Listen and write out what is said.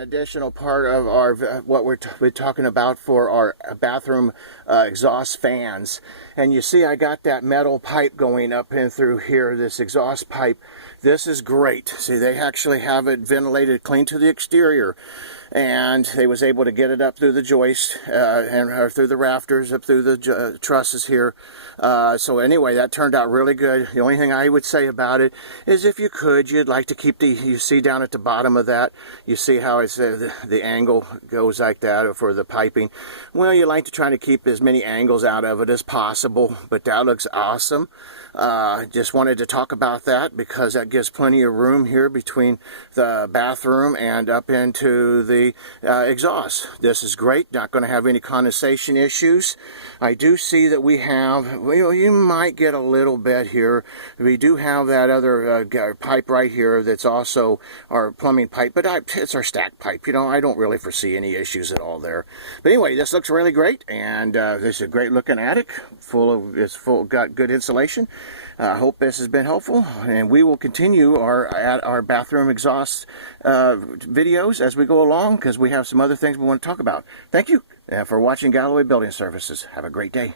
additional part of our what we're talking about for our bathroom exhaust fans. And you see I got that metal pipe going up in through here, this exhaust pipe. This is great. See, they actually have it ventilated clean to the exterior, and they was able to get it up through the joist and through the rafters, up through the trusses here. So anyway, that turned out really good. The only thing I would say about it is, if you could, you'd like to keep the, you see down at the bottom of that, you see how it's the angle goes like that for the piping. Well, you like to try to keep as many angles out of it as possible, but that looks awesome. Just wanted to talk about that because that gives plenty of room here between the bathroom and up into the exhaust. This is great. Not going to have any condensation issues. I do see that we have, well, you might get a little bit here. We do have that other pipe right here that's also our plumbing pipe, but it's our stack pipe. You know, I don't really foresee any issues at all there. But anyway, this looks really great, and this is a great looking attic. Got good insulation. I hope this has been helpful, and we will continue our bathroom exhaust videos as we go along, because we have some other things we want to talk about. Thank you for watching Galloway Building Services. Have a great day.